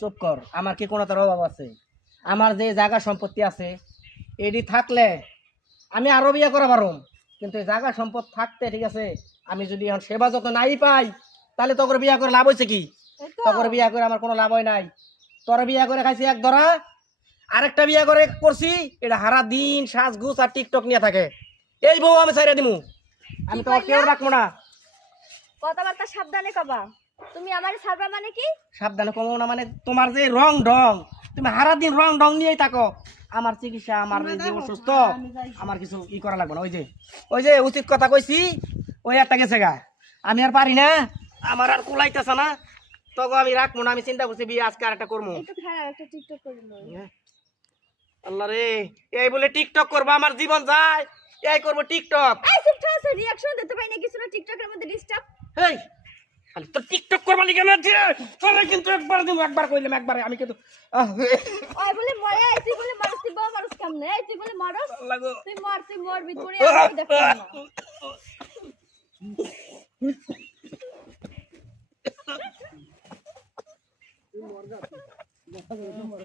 চুপ কর, আমার কি কোনো তার অভাব আছে? আমার যে জায়গা সম্পত্তি আছে এটি থাকলে আমি আরো বিয়ে করা পারুম, কিন্তু এই জায়গা সম্পদ থাকতে ঠিক আছে, আমি যদি এখন সেবা যত নাই পাই তাহলে তোর বিয়ে করে লাভ হয়েছে কি? তোর বিয়ে করে আমার কোনো লাভ হয় নাই। তোর বিয়ে করে খাইছি এক ধরা, আরেকটা বিয়ে করে করছি, এটা হারা দিন সাজগুজ আর টিকটক নিয়ে থাকে। এই বউ আমি ছাইরা দিমু, আমি তো কেউ রাখবো না। কথাবার্তা সাবধানে কবা। তুমি আমারে ছাড়বা মানে কি? সাবধানে কমো না মানে তোমার যে রং ঢং, তুমি হারা দিন রং ঢং নিয়েই থাকো। আমার চিকিৎসা, আমার যে অসুস্থ, আমার কিছু ই করা লাগবে না। ওই যে উচিত কথা কইছি, ওই একটা গেছে গা, আমি আর পারি না, আমার আর কুলাইতেছে না, তখন আমি রাখবো না। আমি চিন্তা করছি বিয়ে আজকে আর একটা করবো। একটু খারাপ একটা টিকটক করে লই। আল্লাহ রে, এই বলে টিকটক করবো, আমার জীবন যায়, এই করবো টিকটক। এই চুপ থাকো, রিঅ্যাকশন দিতে পাই না কিছু না, টিকটকের মধ্যে ডিস্টার্ব। এই খালি তো টিকটক করবা লিখে না যে চলে, কিন্তু একবার দিন, একবার কইলাম, একবার আমি কিন্তু ওই বলে মরে, এই তুই বলে মারস, তুই বউ মারস কেমনে? এই তুই বলে মারস, লাগো। তুই মর ভিতরে আমি দেখলাম না।